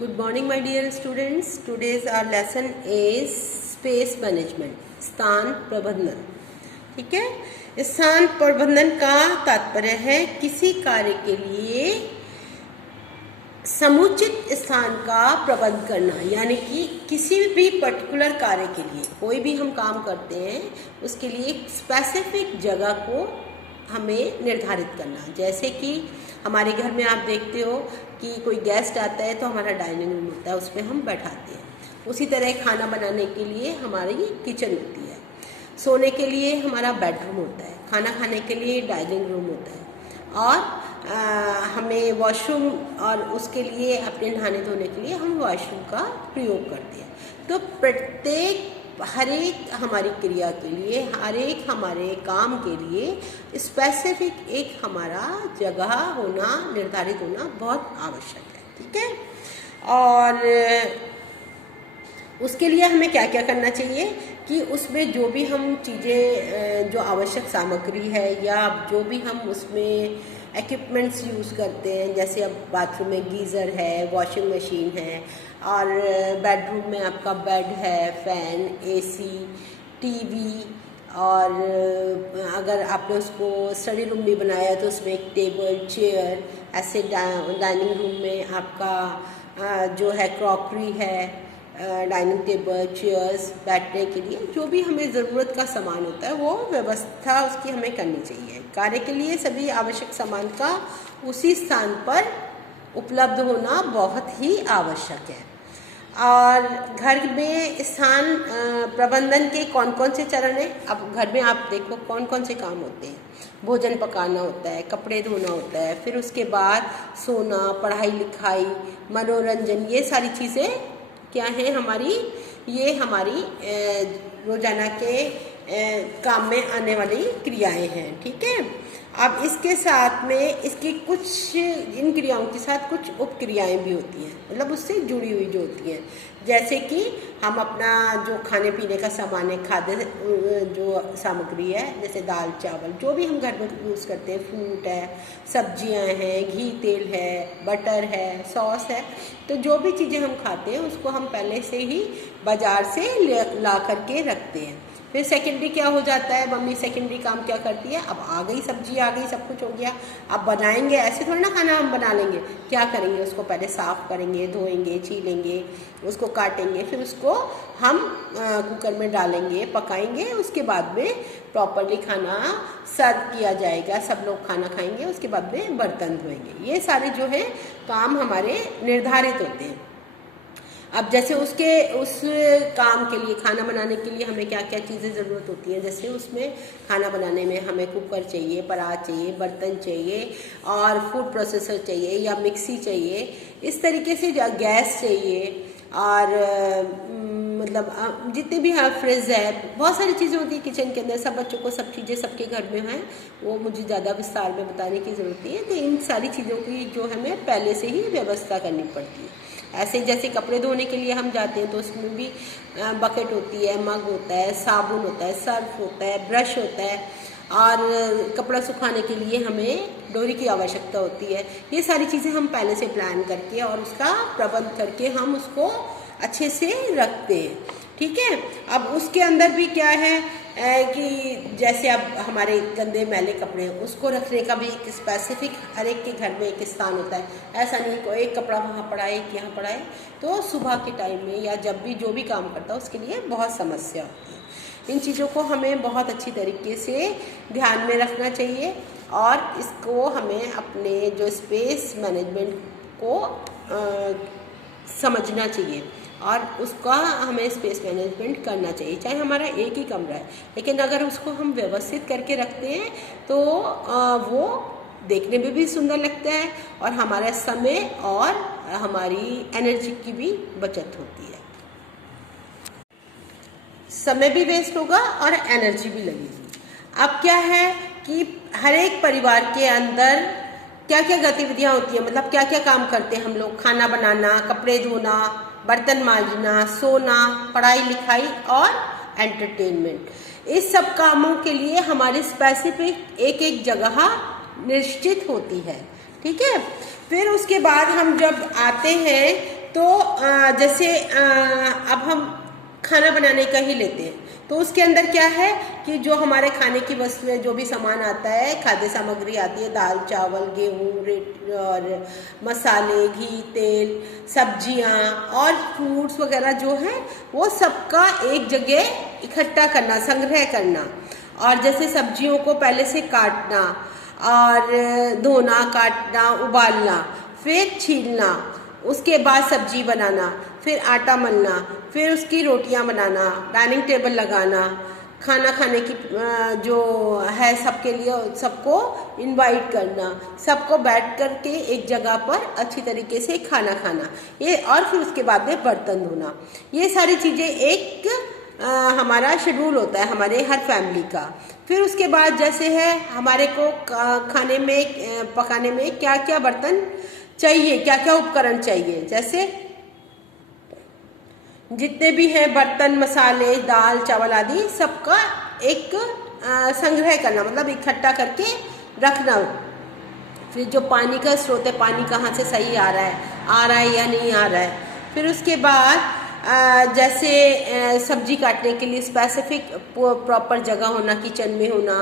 Good morning, my dear students. Today's our lesson is space management, स्थान प्रबंधन. ठीक है. स्थान प्रबंधन का तात्पर्य है किसी कार्य के लिए समुचित स्थान का प्रबंध करना, यानी कि किसी भी पर्टिकुलर कार्य के लिए कोई भी हम काम करते हैं उसके लिए एक स्पेसिफिक जगह को हमें निर्धारित करना. जैसे कि हमारे घर में आप देखते हो कि कोई गेस्ट आता है तो हमारा डाइनिंग रूम होता है, उस पर हम बैठाते हैं. उसी तरह खाना बनाने के लिए हमारी किचन होती है, सोने के लिए हमारा बेडरूम होता है, खाना खाने के लिए डाइनिंग रूम होता है, और हमें वॉशरूम और उसके लिए अपने नहाने धोने के लिए हम वॉशरूम का प्रयोग करते हैं. तो प्रत्येक हर एक हमारी क्रिया के लिए, हर एक हमारे काम के लिए स्पेसिफिक एक हमारा जगह होना, निर्धारित होना बहुत आवश्यक है. ठीक है. और उसके लिए हमें क्या क्या करना चाहिए कि उसमें जो भी हम चीज़ें, जो आवश्यक सामग्री है या जो भी हम उसमें इक्विपमेंट्स यूज़ करते हैं, जैसे अब बाथरूम में गीज़र है, वॉशिंग मशीन है, और बेडरूम में आपका बेड है, फैन, एसी, टीवी, और अगर आपने उसको स्टडी रूम भी बनाया तो उसमें एक टेबल, चेयर, ऐसे डाइनिंग रूम में आपका जो है क्रॉकरी है, डाइनिंग टेबल, चेयर्स, बैठने के लिए जो भी हमें ज़रूरत का सामान होता है वो व्यवस्था उसकी हमें करनी चाहिए. कार्य के लिए सभी आवश्यक सामान का उसी स्थान पर उपलब्ध होना बहुत ही आवश्यक है. और घर में स्थान प्रबंधन के कौन कौन से चरण हैं. अब घर में आप देखो कौन कौन से काम होते हैं. भोजन पकाना होता है, कपड़े धोना होता है, फिर उसके बाद सोना, पढ़ाई लिखाई, मनोरंजन, ये सारी चीज़ें क्या है हमारी, ये हमारी रोजाना के काम में आने वाली क्रियाएं हैं. ठीक है. अब इसके साथ में इसकी कुछ, इन क्रियाओं के साथ कुछ उपक्रियाएं भी होती हैं, मतलब उससे जुड़ी हुई जो होती हैं. जैसे कि हम अपना जो खाने पीने का सामान है, खाद्य जो सामग्री है, जैसे दाल चावल, जो भी हम घर में यूज़ करते हैं, फ्रूट है, सब्जियां हैं, घी तेल है, बटर है, सॉस है, तो जो भी चीज़ें हम खाते हैं उसको हम पहले से ही बाज़ार से ला करके रखते हैं. फिर सेकेंडरी क्या हो जाता है, मम्मी सेकेंडरी काम क्या करती है, अब आ गई सब्जी, आ गई, सब कुछ हो गया, अब बनाएंगे, ऐसे थोड़ी ना खाना हम बना लेंगे. क्या करेंगे, उसको पहले साफ़ करेंगे, धोएंगे, छीलेंगे, उसको काटेंगे, फिर उसको हम कुकर में डालेंगे, पकाएंगे, उसके बाद में प्रॉपरली खाना सर्व किया जाएगा, सब लोग खाना खाएंगे, उसके बाद में बर्तन धोएंगे. ये सारे जो है काम हमारे निर्धारित होते हैं. अब जैसे उस काम के लिए, खाना बनाने के लिए हमें क्या क्या चीज़ें ज़रूरत होती हैं. जैसे उसमें खाना बनाने में हमें कुकर चाहिए, परात चाहिए, बर्तन चाहिए, और फूड प्रोसेसर चाहिए या मिक्सी चाहिए, इस तरीके से गैस चाहिए, और मतलब जितने भी फ्रिज है, बहुत सारी चीज़ें होती है किचन के अंदर. सब बच्चों को सब चीज़ें सबके घर में हैं, वो मुझे ज़्यादा विस्तार में बताने की ज़रूरत नहीं है. तो इन सारी चीज़ों की जो हमें पहले से ही व्यवस्था करनी पड़ती है. ऐसे जैसे कपड़े धोने के लिए हम जाते हैं तो उसमें भी बकेट होती है, मग होता है, साबुन होता है, सर्फ होता है, ब्रश होता है, और कपड़ा सुखाने के लिए हमें डोरी की आवश्यकता होती है. ये सारी चीज़ें हम पहले से प्लान करके और उसका प्रबंध करके हम उसको अच्छे से रखते हैं. ठीक है. अब उसके अंदर भी क्या है कि जैसे अब हमारे गंदे मैले कपड़े हैं, उसको रखने का भी एक स्पेसिफिक, हर एक के घर में एक स्थान होता है. ऐसा नहीं कोई एक कपड़ा वहाँ पड़ा है, एक यहाँ पड़ा है, तो सुबह के टाइम में या जब भी जो भी काम करता है उसके लिए बहुत समस्या होती है. इन चीज़ों को हमें बहुत अच्छी तरीके से ध्यान में रखना चाहिए, और इसको हमें अपने जो स्पेस मैनेजमेंट को समझना चाहिए, और उसका हमें स्पेस मैनेजमेंट करना चाहिए. चाहे हमारा एक ही कमरा है, लेकिन अगर उसको हम व्यवस्थित करके रखते हैं तो वो देखने में भी सुंदर लगता है, और हमारा समय और हमारी एनर्जी की भी बचत होती है. समय भी वेस्ट होगा और एनर्जी भी लगेगी. अब क्या है कि हर एक परिवार के अंदर क्या क्या गतिविधियाँ होती हैं, मतलब क्या क्या काम करते हैं हम लोग. खाना बनाना, कपड़े धोना, बर्तन मांजना, सोना, पढ़ाई लिखाई और एंटरटेनमेंट. इस सब कामों के लिए हमारी स्पेसिफिक एक एक जगह निश्चित होती है. ठीक है। फिर उसके बाद हम जब आते हैं तो जैसे अब हम खाना बनाने का ही लेते हैं, तो उसके अंदर क्या है कि जो हमारे खाने की वस्तुएं, जो भी सामान आता है, खाद्य सामग्री आती है, दाल चावल गेहूँ और मसाले, घी, तेल, सब्जियां और फ्रूट्स वगैरह जो है वो सबका एक जगह इकट्ठा करना, संग्रह करना। और जैसे सब्जियों को पहले से काटना और धोना, काटना, उबालना, फिर छीलना, उसके बाद सब्जी बनाना, फिर आटा मलना, फिर उसकी रोटियां बनाना, डाइनिंग टेबल लगाना, खाना खाने की जो है सबके लिए, सबको इनवाइट करना, सबको बैठ करके एक जगह पर अच्छी तरीके से खाना खाना, ये, और फिर उसके बाद में बर्तन धोना। ये सारी चीज़ें एक हमारा शेड्यूल होता है हमारे हर फैमिली का। फिर उसके बाद जैसे है हमारे को खाने में, पकाने में क्या क्या बर्तन चाहिए, क्या क्या उपकरण चाहिए, जैसे जितने भी हैं बर्तन, मसाले, दाल चावल आदि, सबका एक संग्रह करना, मतलब इकट्ठा करके रखना। फिर जो पानी का स्रोत है, पानी कहाँ से सही आ रहा है या नहीं आ रहा है। फिर उसके बाद जैसे सब्जी काटने के लिए स्पेसिफिक प्रॉपर जगह होना, किचन में होना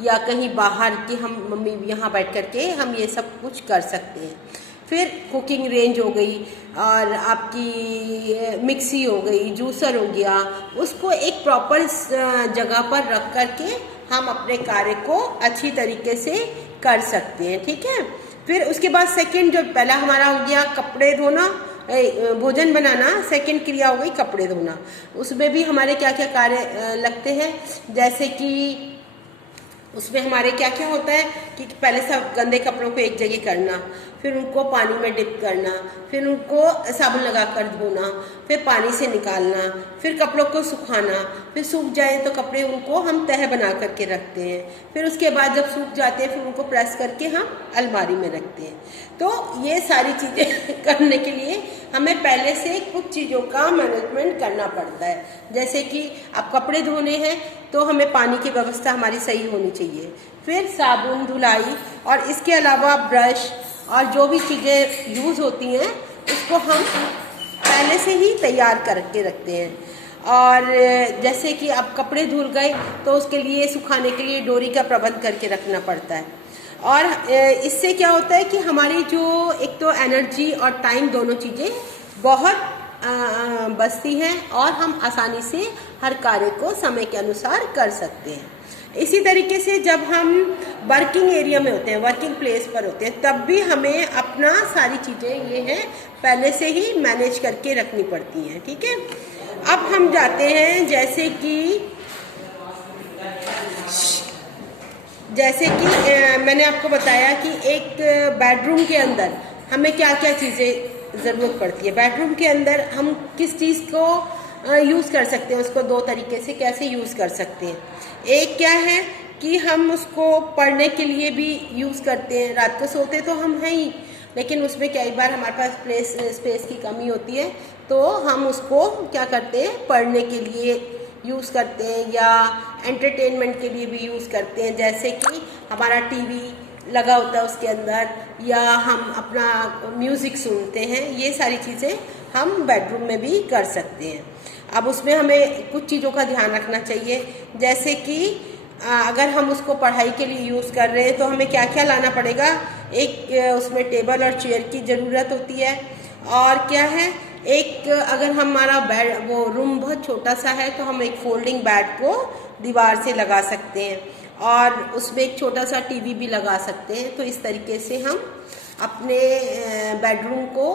या कहीं बाहर की, हम मम्मी यहाँ बैठ करके हम ये सब कुछ कर सकते हैं। फिर कुकिंग रेंज हो गई और आपकी मिक्सी हो गई, जूसर हो गया, उसको एक प्रॉपर जगह पर रख करके हम अपने कार्य को अच्छी तरीके से कर सकते हैं, ठीक है। फिर उसके बाद सेकंड, जो पहला हमारा हो गया कपड़े धोना, भोजन बनाना, सेकंड क्रिया हो गई कपड़े धोना। उसमें भी हमारे क्या क्या कार्य लगते हैं, जैसे कि उसमें हमारे क्या क्या होता है कि पहले सब गंदे कपड़ों को एक जगह करना, फिर उनको पानी में डिप करना, फिर उनको साबुन लगाकर धोना, फिर पानी से निकालना, फिर कपड़ों को सुखाना, फिर सूख जाए तो कपड़े उनको हम तह बना करके रखते हैं, फिर उसके बाद जब सूख जाते हैं फिर उनको प्रेस करके हम अलमारी में रखते हैं। तो ये सारी चीज़ें करने के लिए हमें पहले से कुछ चीज़ों का मैनेजमेंट करना पड़ता है। जैसे कि अब कपड़े धोने हैं तो हमें पानी की व्यवस्था हमारी सही होनी चाहिए, फिर साबुन, धुलाई, और इसके अलावा ब्रश और जो भी चीज़ें यूज़ होती हैं उसको हम पहले से ही तैयार करके रखते हैं। और जैसे कि अब कपड़े धुल गए तो उसके लिए, सुखाने के लिए डोरी का प्रबंध करके रखना पड़ता है। और इससे क्या होता है कि हमारी जो एक तो एनर्जी और टाइम, दोनों चीज़ें बहुत बचती हैं और हम आसानी से हर कार्य को समय के अनुसार कर सकते हैं। इसी तरीके से जब हम वर्किंग एरिया में होते हैं, वर्किंग प्लेस पर होते हैं, तब भी हमें अपना सारी चीज़ें ये हैं पहले से ही मैनेज करके रखनी पड़ती हैं, ठीक है। अब हम जाते हैं जैसे कि मैंने आपको बताया कि एक बेडरूम के अंदर हमें क्या क्या चीज़ें ज़रूरत पड़ती है। बेडरूम के अंदर हम किस चीज़ को यूज़ कर सकते हैं, उसको दो तरीके से कैसे यूज़ कर सकते हैं। एक क्या है कि हम उसको पढ़ने के लिए भी यूज़ करते हैं। रात को सोते तो हम हैं ही, लेकिन उसमें कई बार हमारे पास स्पेस की कमी होती है, तो हम उसको क्या करते हैं, पढ़ने के लिए यूज़ करते हैं या एंटरटेनमेंट के लिए भी यूज़ करते हैं। जैसे कि हमारा टीवी लगा होता है उसके अंदर, या हम अपना म्यूज़िक सुनते हैं, ये सारी चीज़ें हम बेडरूम में भी कर सकते हैं। अब उसमें हमें कुछ चीज़ों का ध्यान रखना चाहिए, जैसे कि अगर हम उसको पढ़ाई के लिए यूज़ कर रहे हैं तो हमें क्या क्या लाना पड़ेगा। एक उसमें टेबल और चेयर की ज़रूरत होती है, और क्या है, एक अगर हमारा बेड, वो रूम बहुत छोटा सा है, तो हम एक फोल्डिंग बेड को दीवार से लगा सकते हैं और उसमें एक छोटा सा टीवी भी लगा सकते हैं। तो इस तरीके से हम अपने बेडरूम को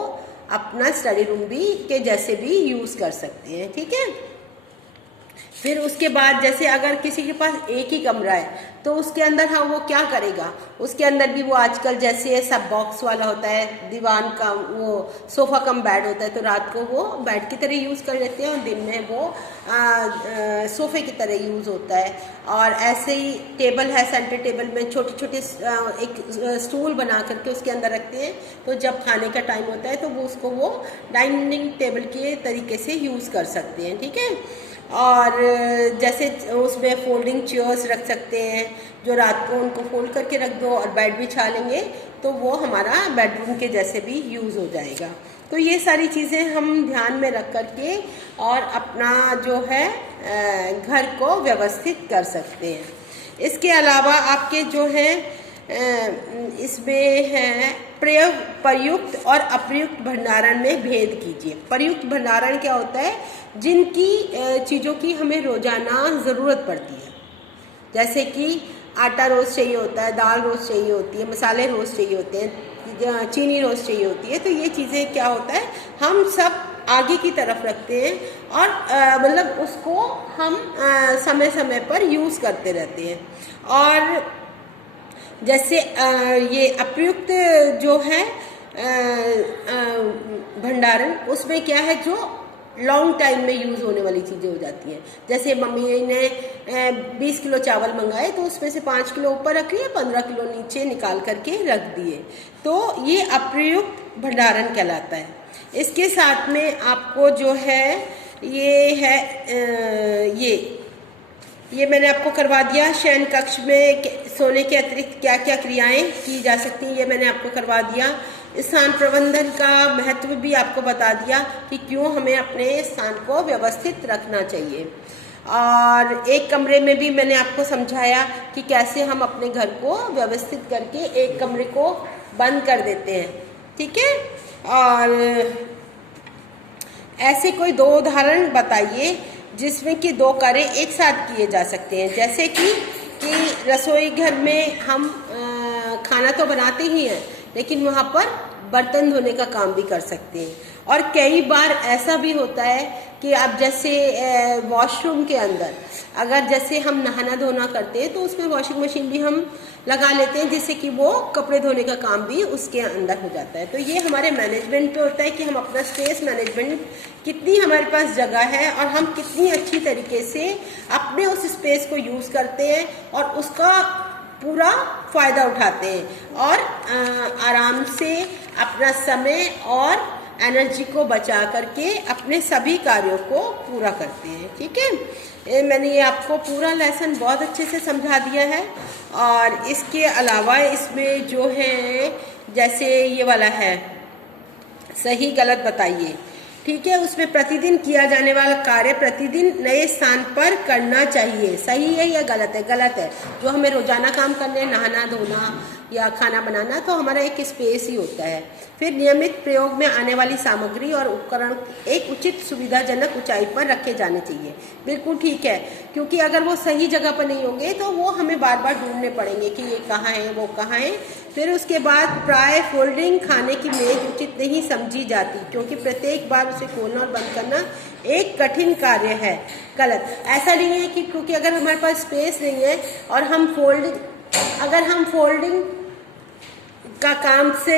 अपना स्टडी रूम भी के जैसे भी यूज़ कर सकते हैं, ठीक है। फिर उसके बाद जैसे अगर किसी के पास एक ही कमरा है तो उसके अंदर हम वो क्या करेगा, उसके अंदर भी वो आजकल जैसे सब बॉक्स वाला होता है, दीवान का वो सोफ़ा कम बेड होता है, तो रात को वो बेड की तरह यूज़ कर लेते हैं और दिन में वो सोफ़े की तरह यूज़ होता है। और ऐसे ही टेबल है, सेंटर टेबल में छोटे छोटे एक स्टूल बना करके उसके अंदर रखते हैं, तो जब खाने का टाइम होता है तो वो उसको वो डाइनिंग टेबल के तरीके से यूज़ कर सकते हैं, ठीक है। और जैसे उसमें फोल्डिंग चेयर्स रख सकते हैं, जो रात को उनको फोल्ड करके रख दो और बेड बिछा लेंगे तो वो हमारा बेडरूम के जैसे भी यूज़ हो जाएगा। तो ये सारी चीज़ें हम ध्यान में रख करके और अपना जो है घर को व्यवस्थित कर सकते हैं। इसके अलावा आपके जो है इसमें है प्रयुक्त और अप्रयुक्त भंडारण में भेद कीजिए। प्रयुक्त भंडारण क्या होता है? जिनकी चीज़ों की हमें रोजाना ज़रूरत पड़ती है, जैसे कि आटा रोज़ चाहिए होता है, दाल रोज़ चाहिए होती है, मसाले रोज़ चाहिए होते हैं, चीनी रोज़ चाहिए होती है। तो ये चीज़ें क्या होता है, हम सब आगे की तरफ रखते हैं और मतलब उसको हम समय समय पर यूज़ करते रहते हैं। और जैसे ये अप्रयुक्त जो है भंडारण, उसमें क्या है, जो लॉन्ग टाइम में यूज़ होने वाली चीज़ें हो जाती हैं। जैसे मम्मी ने 20 किलो चावल मंगाए तो उसमें से 5 किलो ऊपर रख लिए, 15 किलो नीचे निकाल करके रख दिए, तो ये अप्रयुक्त भंडारण कहलाता है। इसके साथ में आपको जो है ये है ये मैंने आपको करवा दिया। शयन कक्ष में सोने के अतिरिक्त क्या क्या क्रियाएं की जा सकती हैं, ये मैंने आपको करवा दिया। स्थान प्रबंधन का महत्व भी आपको बता दिया कि क्यों हमें अपने स्थान को व्यवस्थित रखना चाहिए। और एक कमरे में भी मैंने आपको समझाया कि कैसे हम अपने घर को व्यवस्थित करके एक कमरे को बंद कर देते हैं, ठीक है। और ऐसे कोई 2 उदाहरण बताइए जिसमें कि 2 कार्य एक साथ किए जा सकते हैं। जैसे कि रसोई घर में हम खाना तो बनाते ही हैं, लेकिन वहाँ पर बर्तन धोने का काम भी कर सकते हैं। और कई बार ऐसा भी होता है कि आप जैसे वॉशरूम के अंदर अगर जैसे हम नहाना धोना करते हैं तो उसमें वॉशिंग मशीन भी हम लगा लेते हैं, जिससे कि वो कपड़े धोने का काम भी उसके अंदर हो जाता है। तो ये हमारे मैनेजमेंट पे होता है कि हम अपना स्पेस मैनेजमेंट, कितनी हमारे पास जगह है और हम कितनी अच्छी तरीके से अपने उस स्पेस को यूज़ करते हैं और उसका पूरा फ़ायदा उठाते हैं और आराम से अपना समय और एनर्जी को बचा करके अपने सभी कार्यों को पूरा करते हैं, ठीक है। मैंने ये आपको पूरा लेसन बहुत अच्छे से समझा दिया है। और इसके अलावा इसमें जो है जैसे ये वाला है सही गलत बताइए, ठीक है। उसमें प्रतिदिन किया जाने वाला कार्य प्रतिदिन नए स्थान पर करना चाहिए। सही है या गलत है? गलत है। जो हमें रोजाना काम करने, नहाना धोना या खाना बनाना, तो हमारा एक स्पेस ही होता है। फिर नियमित प्रयोग में आने वाली सामग्री और उपकरण एक उचित सुविधाजनक ऊंचाई पर रखे जाने चाहिए। बिल्कुल ठीक है, क्योंकि अगर वो सही जगह पर नहीं होंगे तो वो हमें बार बार ढूंढने पड़ेंगे कि ये कहाँ है, वो कहाँ है। फिर उसके बाद प्राय फोल्डिंग खाने की मेज उचित नहीं समझी जाती, क्योंकि प्रत्येक बार उसे खोलना और बंद करना एक कठिन कार्य है। गलत। ऐसा नहीं है कि क्योंकि अगर हमारे पास स्पेस नहीं है और अगर हम फोल्डिंग का काम से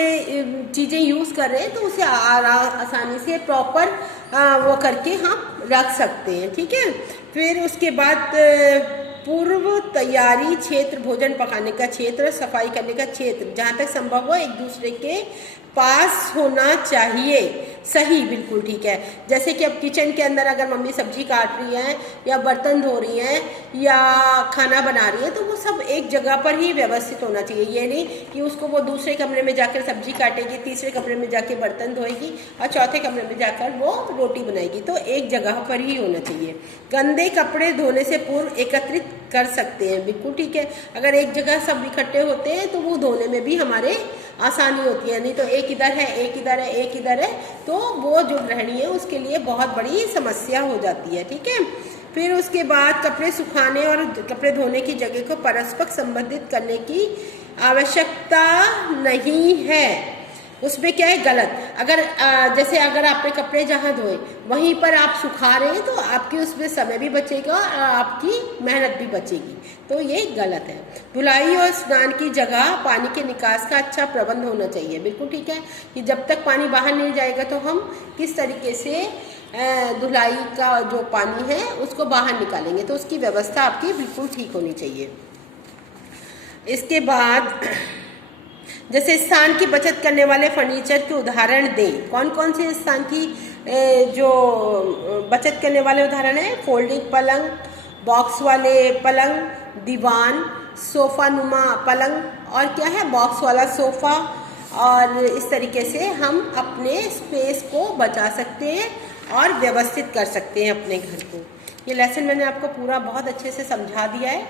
चीज़ें यूज़ कर रहे हैं तो उसे आसानी से प्रॉपर वो करके हम रख सकते हैं, ठीक है। फिर उसके बाद पूर्व तैयारी क्षेत्र, भोजन पकाने का क्षेत्र, सफाई करने का क्षेत्र जहाँ तक संभव हो एक दूसरे के पास होना चाहिए। सही, बिल्कुल ठीक है। जैसे कि अब किचन के अंदर अगर मम्मी सब्जी काट रही है या बर्तन धो रही हैं या खाना बना रही है तो वो सब एक जगह पर ही व्यवस्थित होना चाहिए। ये नहीं कि उसको वो दूसरे कमरे में जाकर सब्जी काटेगी, तीसरे कमरे में जाके बर्तन धोएगी और चौथे कमरे में जाकर वो रोटी बनाएगी। तो एक जगह पर ही होना चाहिए। गंदे कपड़े धोने से पूर्व एकत्रित कर सकते हैं, बिल्कुल ठीक है। अगर एक जगह सब इकट्ठे होते हैं तो वो धोने में भी हमारे आसानी होती है। नहीं तो एक इधर है, एक इधर है, एक इधर है, तो वो जो गृहिणी है उसके लिए बहुत बड़ी समस्या हो जाती है, ठीक है। फिर उसके बाद कपड़े सुखाने और कपड़े धोने की जगह को परस्पर संबंधित करने की आवश्यकता नहीं है। उसमें क्या है? गलत। अगर जैसे अगर आपने कपड़े जहाँ धोए वहीं पर आप सुखा रहे हैं तो आपकी उसमें समय भी बचेगा और आपकी मेहनत भी बचेगी, तो ये गलत है। धुलाई और स्नान की जगह पानी के निकास का अच्छा प्रबंध होना चाहिए, बिल्कुल ठीक है। कि जब तक पानी बाहर नहीं जाएगा तो हम किस तरीके से धुलाई का जो पानी है उसको बाहर निकालेंगे, तो उसकी व्यवस्था आपकी बिल्कुल ठीक होनी चाहिए। इसके बाद जैसे स्थान की बचत करने वाले फर्नीचर के उदाहरण दें। कौन कौन से स्थान की जो बचत करने वाले उदाहरण हैं? फोल्डिंग पलंग, बॉक्स वाले पलंग, दीवान, सोफा नुमा पलंग और क्या है, बॉक्स वाला सोफ़ा। और इस तरीके से हम अपने स्पेस को बचा सकते हैं और व्यवस्थित कर सकते हैं अपने घर को। ये लेसन मैंने आपको पूरा बहुत अच्छे से समझा दिया है।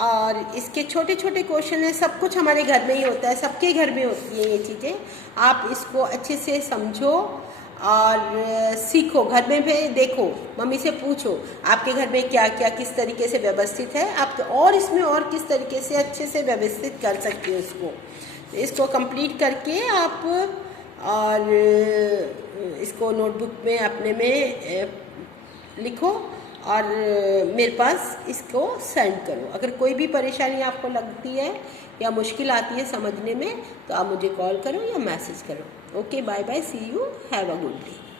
और इसके छोटे छोटे क्वेश्चन हैं, सब कुछ हमारे घर में ही होता है, सबके घर में होती है ये चीज़ें। आप इसको अच्छे से समझो और सीखो, घर में भी देखो, मम्मी से पूछो आपके घर में क्या क्या किस तरीके से व्यवस्थित है, आप और इसमें और किस तरीके से अच्छे से व्यवस्थित कर सकते हो इसको कंप्लीट करके आप। और इसको नोटबुक में अपने में लिखो और मेरे पास इसको सेंड करो। अगर कोई भी परेशानी आपको लगती है या मुश्किल आती है समझने में तो आप मुझे कॉल करो या मैसेज करो। Okay, bye bye, see you, have a good day.